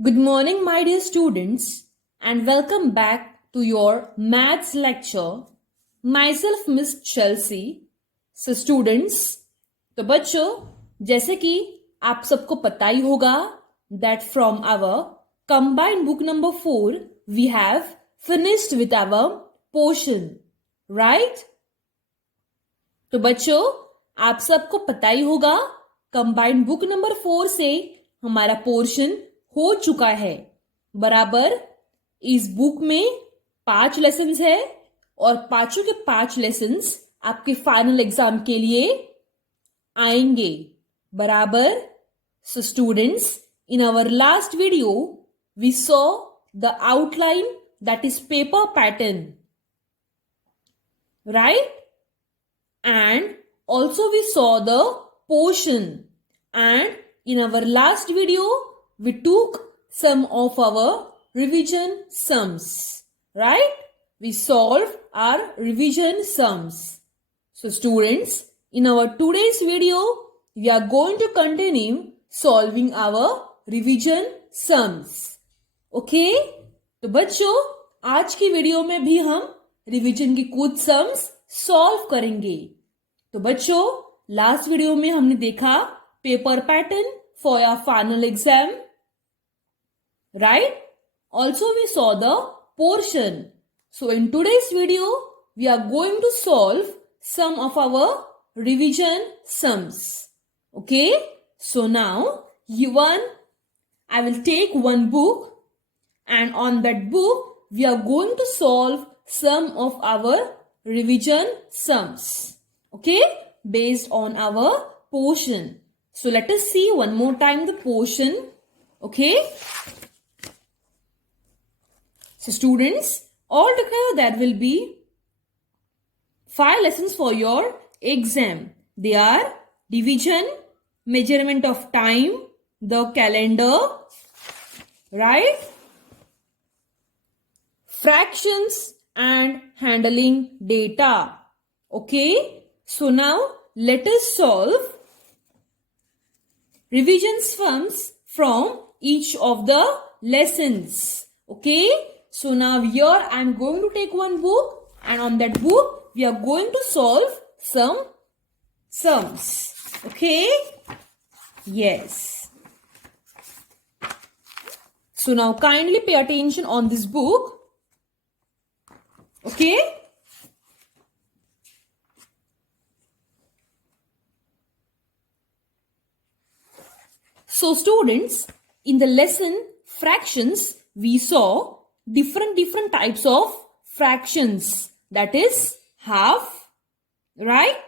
Good morning, my dear students, and welcome back to your maths lecture. Myself, Miss Chelsea. So, students, तो बच्चों, जैसे कि आप सबको पता ही होगा that from our combined book number 4, we have finished with our portion, right? तो बच्चों, आप सबको पता ही होगा कंबाइंड बुक नंबर 4 से हमारा पोर्शन हो चुका है बराबर। इस बुक में 5 लेसन्स है और पांचों के 5 लेसन्स आपके फाइनल एग्जाम के लिए आएंगे बराबर। So students, in our last video we saw the outline that is paper pattern, right? And also we saw the portion, and in our last video we took some of our revision sums, right? We solved our revision sums. So students, in our today's video we are going to continue solving our revision sums. Okay? तो बच्चों, आज की video में भी हम revision की कुछ sums solve करेंगे। तो बच्चों, लास्ट वीडियो में हमने देखा paper pattern for your final exam, right? Also we saw the portion. So in today's video we are going to solve some of our revision sums. Okay, so now I will take one book, and on that book we are going to solve some of our revision sums, okay, based on our portion. So let us see one more time the portion. Okay, so students, altogether there will be 5 lessons for your exam. They are division, measurement of time, the calendar, right, fractions and handling data. Okay, so now let us solve revision sums from each of the lessons. Okay, so now here I am going to take one book, and on that book we are going to solve some sums. Okay, yes. So now kindly pay attention on this book. Okay, so students, in the lesson fractions we saw different types of fractions, that is half, right,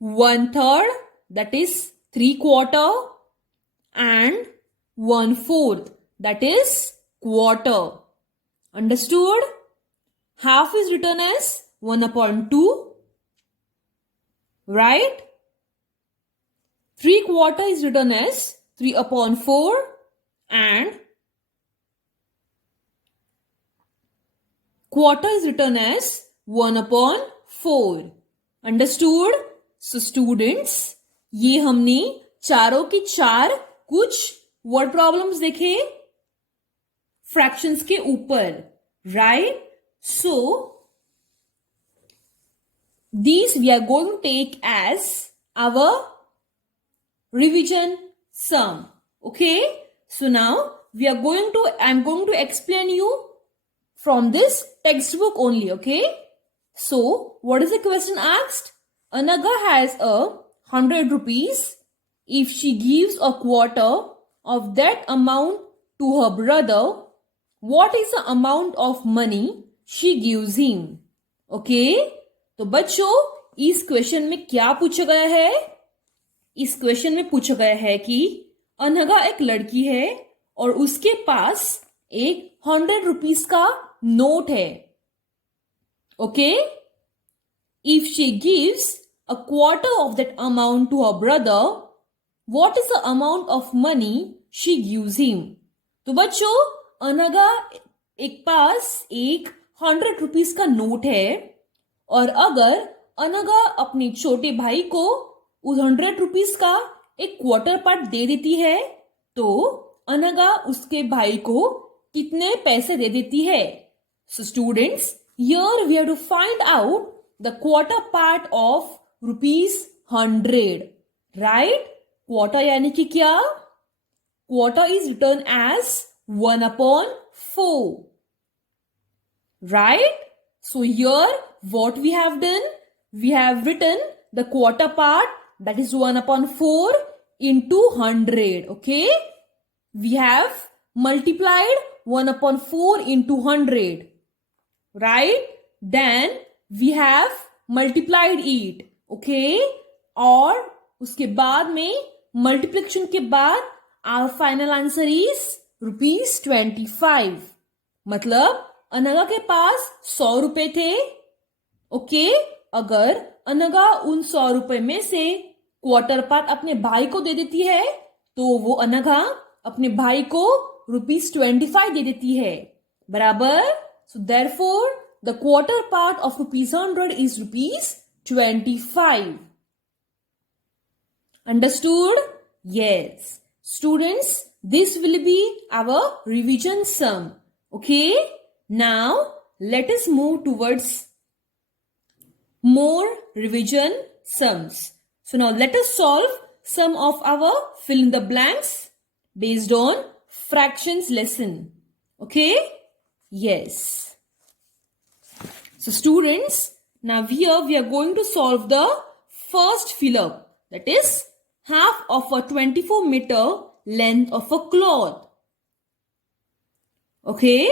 1/3, that is 3/4, and 1/4, that is quarter. Understood? Half is written as 1/2, right? 3/4 is written as 3/4, and quarter is written as 1/4. Understood? So students, ये हमने चारों की चार कुछ word problems देखे fractions के ऊपर, right? So these we are going to take as our revision sum. Okay, so now I'm going to explain you from this textbook only. Okay, so what is the question asked? Anaga has 100 rupees. If she gives a quarter of that amount to her brother, what is the amount of money she gives him? Okay, तो बच्चों, इस question में क्या पूछा गया है? इस question में पूछा गया है कि अनघा एक लड़की है और उसके पास एक 100 रुपीस का नोट है. Okay, if she gives a quarter of that amount to her brother, what is the amount of money she gives him? तो बच्चों, अनघा एक पास एक 100 रुपीस का नोट है, और अगर अनघा अपने छोटे भाई को उस 100 रुपीस का एक क्वार्टर पार्ट दे देती है, तो अनघा उसके भाई को कितने पैसे दे देती है? So students, here we have to find out the quarter part of ₹100. Right? Quarter यानी कि क्या? Quarter is written as 1/4. Right? So here what we have done? We have written the quarter part, that is 1/4 into 100. Okay? We have multiplied 1/4 into 100. Right? Then we have multiplied it. Okay? और उसके बाद में multiplication के बाद our final answer is ₹25. मतलब अनघा के पास 100 रुपए थे. ओके? अगर अनघा उन 100 रुपए में से क्वार्टर पार्ट अपने भाई को दे देती है तो वो अनघा अपने भाई को ₹25 दे देती है. बराबर? So therefore the quarter part of ₹100 is ₹25. Understood? Yes. Students, this will be our revision sum. Okay? Now let us move towards more revision sums. So now let us solve some of our fill in the blanks based on fractions lesson. Okay? Yes. So students, now here we are going to solve the first fill up, that is half of a 24-meter length of a cloth. Okay?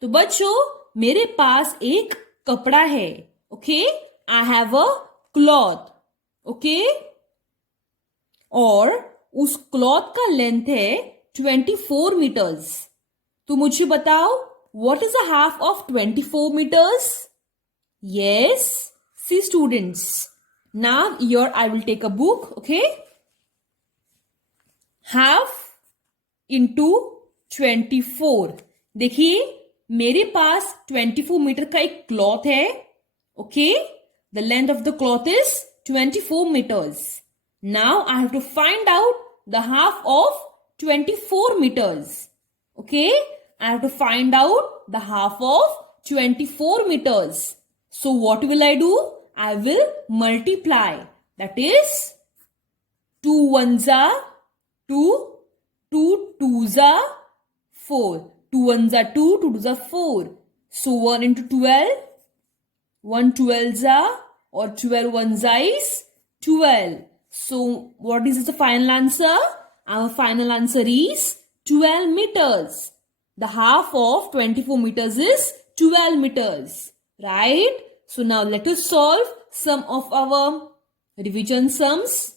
तो बच्चों मेरे पास एक कपड़ा है. Okay? I have a cloth. Okay? और उस cloth का length है 24 meters. तो मुझे बताओ what is the half of 24 meters? Yes. See students. Now here I will take a book. Okay? Half into 24. देखिए मेरे पास 24 मीटर का एक क्लॉथ है. Okay? The length of the cloth is 24 meters. Now I have to find out the half of 24 meters. Okay? I have to find out the half of 24 meters. So what will I do? I will multiply. That is 2 ones are 2, 2 twos are 4. 2 ones are 2, 2 twos are 4. So 1 into 12, 1 12s are, or 12 ones are is 12. So what is the final answer? Our final answer is 12 meters. The half of 24 meters is 12 meters. Right? So now let us solve some of our revision sums.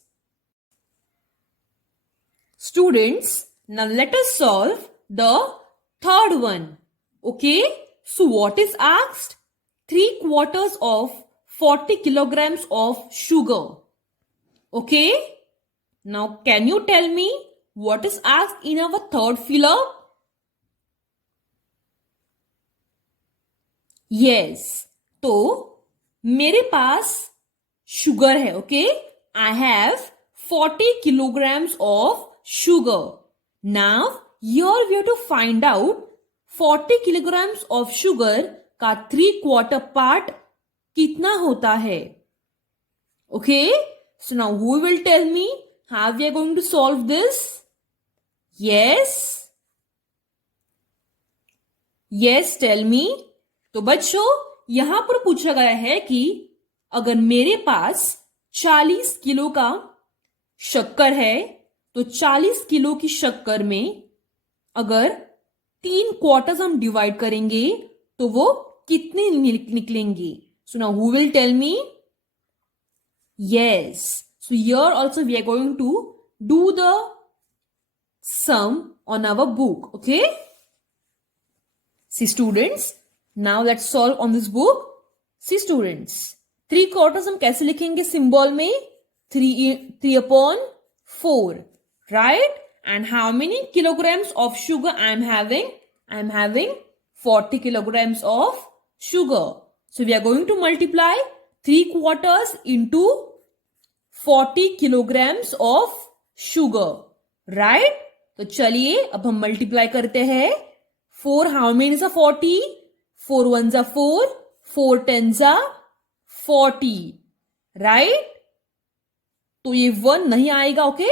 Students, now let us solve the third one. Okay? So what is asked? 3/4 of 40 kilograms of sugar. Okay? Now can you tell me what is asked in our third fill up? Yes. तो मेरे पास sugar है. Okay? I have 40 kilograms of sugar. Now here we have to find out 40 kilograms of sugar का 3/4 part कितना होता है. Okay? So now who will tell me how we are going to solve this? Yes? Yes, tell me. तो बच्चों यहां पर पूछा गया है कि अगर मेरे पास 40 किलो का शक्कर है तो 40 किलो की शक्कर में अगर 3 क्वार्टर्स हम डिवाइड करेंगे तो वो कितने निकलेंगे. So now who will tell me? Yes. So here also we are going to do the sum on our book. Okay? See students, now let's solve on this book. See students, 3/4 हम कैसे लिखेंगे symbol में? 3/4. Right? And how many kilograms of sugar I am having? I am having 40 kilograms of sugar. So we are going to multiply 3/4 into 40 kilograms of sugar. Right? तो चलिए अब हम multiply करते हैं. 4 how many is a 40? 4 ones are 4, 4 tens are 40, right? तो ये 1 नहीं आएगा. Okay,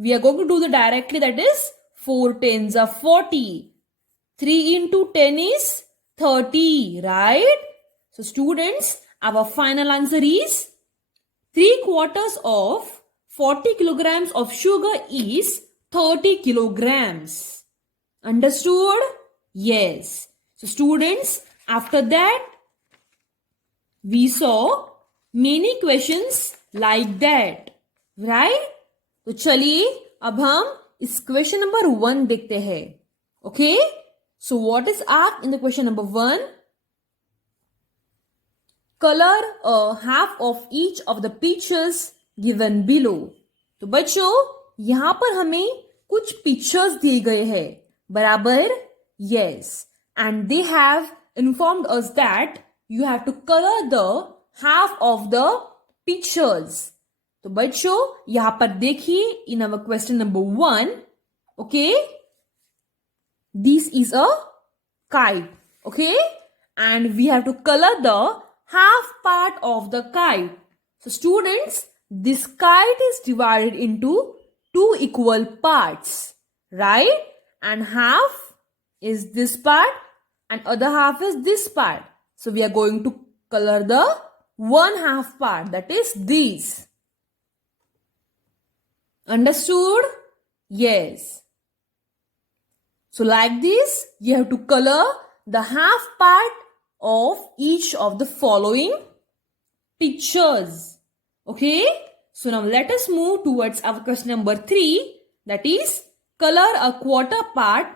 we are going to do the directly, that is 4 tens are 40. 3 into 10 is 30, right? So students, our final answer is 3/4 of 40 kilograms of sugar is 30 kilograms. Understood? Yes. So students, after that, we saw many questions like that, right? तो चलिए अब हम इस question number 1 देखते हैं. Okay? So what is asked in the question number 1? Color a half of each of the pictures given below. तो बच्चों यहां पर हमें कुछ पिक्चर्स दिए गए हैं, बराबर? Yes. And they have informed us that you have to color the half of the pictures. तो बच्चों यहां पर देखिए in our question number 1, okay? This is a kite, okay? And we have to color the half part of the kite. So students, this kite is divided into 2 equal parts, right? And half is this part and other half is this part. So we are going to color the 1/2 part, that is this. Understood? Yes. So like this, you have to color the half part of each of the following pictures. Okay? So now let us move towards our question number 3, that is color a 1/4 part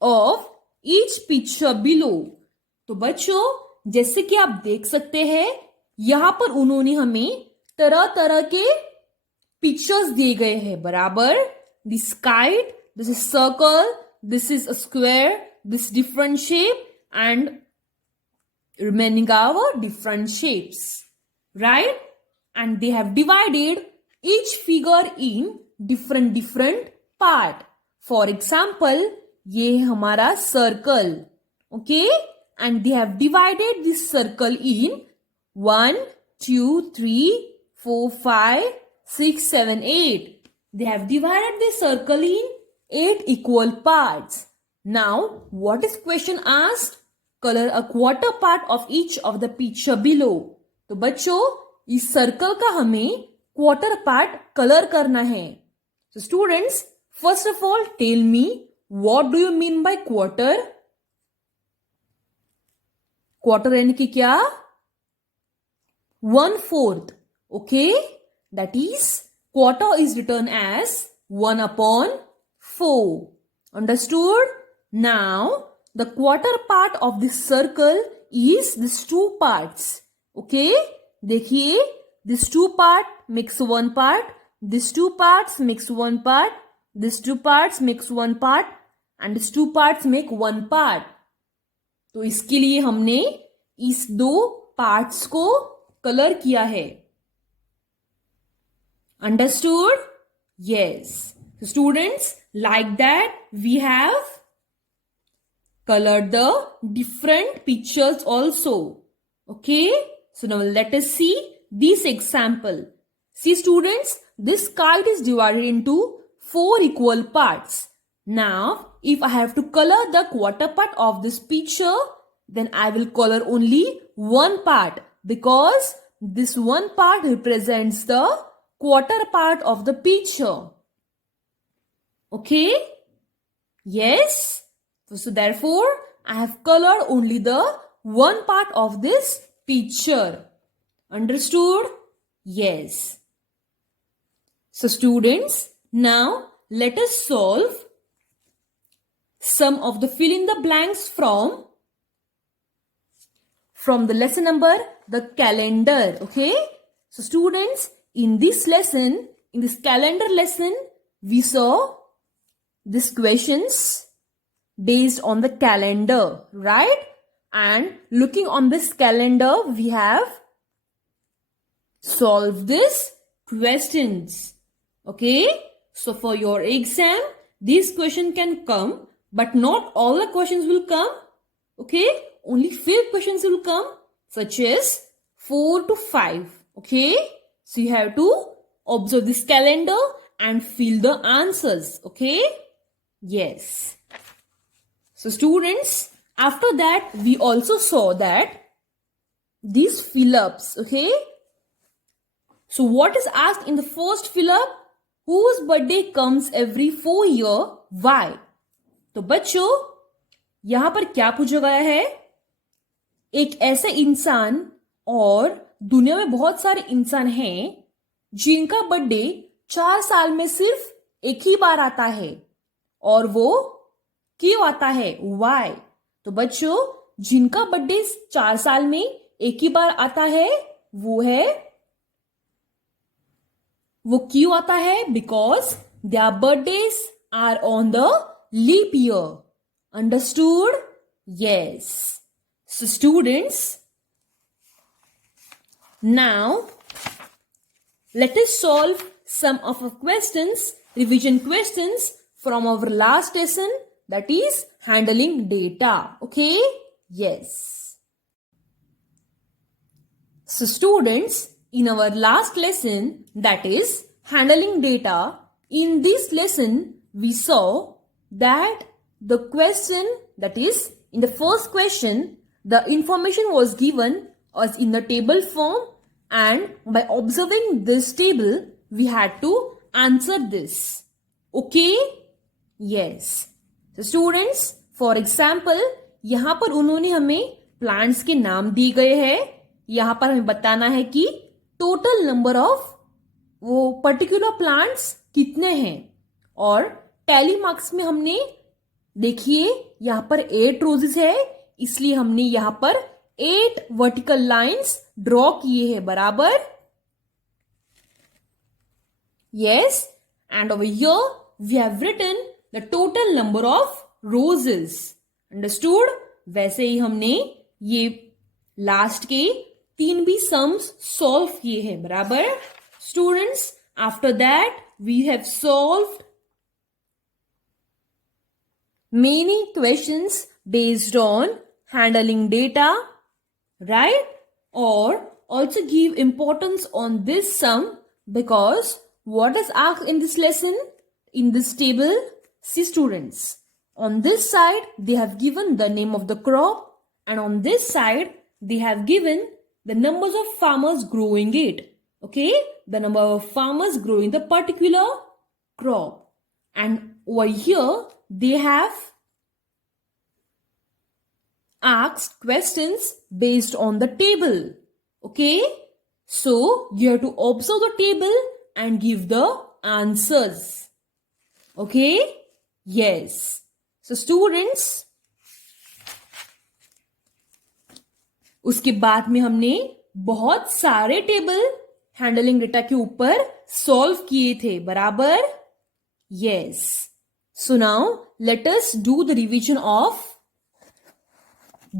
of each picture below. तो बच्चों जैसे कि आप देख सकते हैं यहां पर उन्होंने हमें तरह तरह के पिक्चर्स दिए गए हैं, बराबर? This kite, this is circle, this is a square, this different shape, and remaining our different shapes, right? And they have divided each figure in different part. For example, ये हमारा circle, okay? And they have divided this circle in 1, 2, 3, 4, 5, 6, 7, 8. They have divided the circle in 8 equal parts. Now, what is question asked? Color a 1/4 part of each of the picture below. तो बच्चों इस circle का हमें 1/4 part color करना है. So students, first of all, tell me what do you mean by 1/4? 1/4 यानी कि क्या? 1/4. Okay? That is 1/4 is written as 1/4. Understood? Now, the 1/4 part of this circle is these 2 parts. Okay? देखिए, this 2 part makes 1 part. These 2 parts makes 1 part. These 2 parts makes 1 part. And these 2 parts make 1 part. तो इसके लिए हमने इस 2 parts को colour किया है. Understood? Yes. So students, like that we have colored the different pictures also. Okay? So now let us see this example. See students, this kite is divided into 4 equal parts. Now, if I have to color the 1/4 part of this picture, then I will color only 1 part because this 1 part represents the 1/4 part of the picture. Okay? Yes? So therefore, I have colored only the 1 part of this picture. Understood? Yes. So students, now let us solve some of the fill in the blanks from the lesson number, the calendar. Okay? So students, in this lesson, in this calendar lesson, we saw these questions based on the calendar, right? And looking on this calendar, we have solved these questions. Okay? So for your exam, this question can come, but not all the questions will come. Okay, only few questions will come, such as 4 to 5. Okay, so you have to observe this calendar and fill the answers. Okay, yes. So students, after that we also saw that these fill-ups. Okay, so what is asked in the first fill-up? Whose birthday comes every 4 years? Why? तो बच्चों यहां पर क्या पूछा गया है? एक ऐसे इंसान, और दुनिया में बहुत सारे इंसान हैं जिनका बर्थडे 4 साल में सिर्फ एक ही बार आता है, और वो क्यों आता है? Why? तो बच्चों जिनका बर्थडे 4 साल में एक ही बार आता है वो क्यों आता है? Because their birthdays are on the leap year. Understood? Yes. So students, now let us solve some of our questions, revision questions from our last lesson, that is handling data. Okay? Yes. So students, in our last lesson, that is handling data, in this lesson we saw that the question, that is in the first question, the information was given us in the table form, and by observing this table we had to answer this. Okay? Yes. So students, for example, यहाँ पर उन्होंने हमें plants के नाम दिए गए हैं. यहाँ पर हमें बताना है कि टोटल नंबर ऑफ वो पर्टिकुलर प्लांट्स कितने हैं, और टैली मार्क्स में हमने देखिए यहाँ पर 8 रोजेस है, इसलिए हमने यहाँ पर 8 वर्टिकल लाइंस ड्रॉ किए हैं. बराबर? Yes. And over here we have written the total number of roses. Understood? वैसे ही हमने ये लास्ट के 3 भी सम्स सॉल्व किए हैं. बराबर? Students, after that we have solved many questions based on handling data, right? Or also give importance on this sum, because what is asked in this lesson, in this table, see students, on this side they have given the name of the crop, and on this side they have given the numbers of farmers growing it. Okay, the number of farmers growing the particular crop, and over here they have asked questions based on the table. Okay, so you have to observe the table and give the answers. Okay, yes. So students, उसके बाद में हमने बहुत सारे table handling data के ऊपर solve किए थे. बराबर? Yes. So now let us do the revision of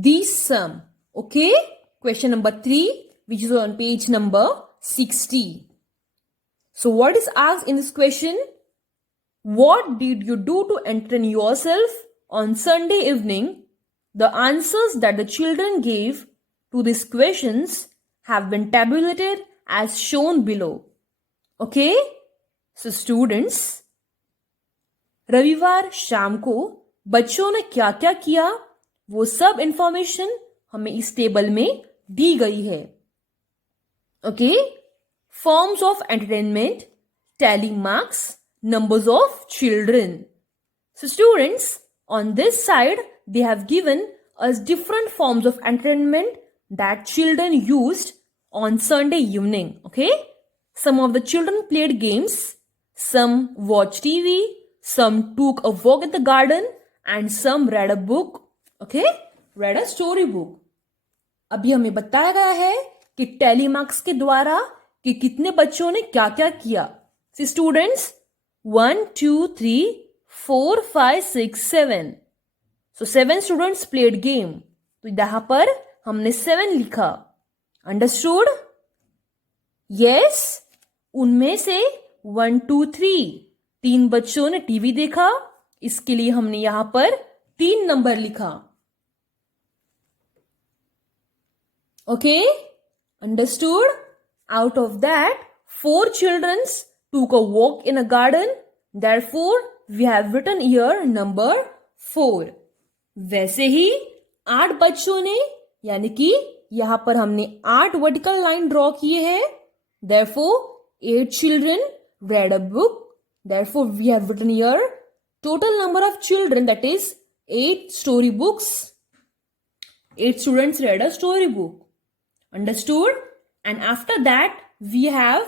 this sum. Okay, question number 3, which is on page number 60. So what is asked in this question? What did you do to entertain yourself on Sunday evening? The answers that the children gave to these questions have been tabulated as shown below. Okay? So students, रविवार शाम को बच्चों ने क्या क्या किया, वो सब इंफॉर्मेशन हमें इस टेबल में दी गई है. Okay? Forms of entertainment, tally marks, numbers of children. So students, on this side they have given us different forms of entertainment that children used on Sunday evening. Okay? Some of the children played games, some watched TV, some took a walk in the garden, and some read a book. Okay? Read a story book. अभी हमें बताया गया है कि tally marks के द्वारा कि कितने बच्चों ने क्या क्या किया. सी स्टूडेंट्स, 1 2 3 4 5 6 7. सो 7 स्टूडेंट्स प्लेड गेम. तो यहां पर हमने 7 लिखा. अंडरस्टूड? यस. उनमें से 1 2 3 3 बच्चों ने टीवी देखा, इसके लिए हमने यहां पर 3 नंबर लिखा. Okay, understood? Out of that, 4 children took a walk in a garden. Therefore, we have written here number 4. वैसे ही 8 बच्चों ने, यानी कि यहां पर हमने 8 वर्टिकल लाइन ड्रॉ किए हैं. Therefore, 8 children read a book. Therefore, we have written here total number of children, that is 8 story books. 8 students read a story book. Understood? And after that, we have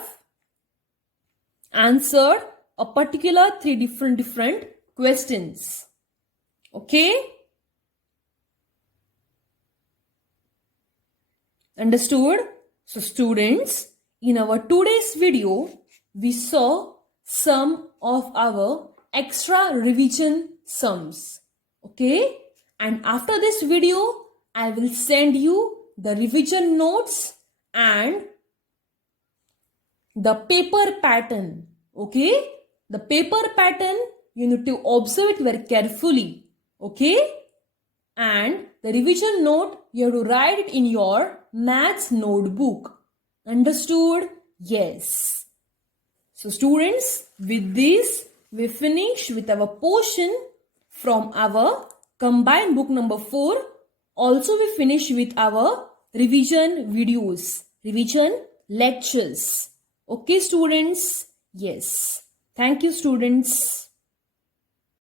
answered a particular 3 different questions. Okay? Understood? So students, in our today's video, we saw some of our extra revision sums. Okay? And after this video, I will send you the revision notes and the paper pattern. Okay? The paper pattern, you need to observe it very carefully. Okay? And the revision note, you have to write it in your maths notebook. Understood? Yes. So students, with this, we finish with our portion from our combined book number 4. Also, we finish with our revision videos, revision lectures. Okay, students? Yes. Thank you, students.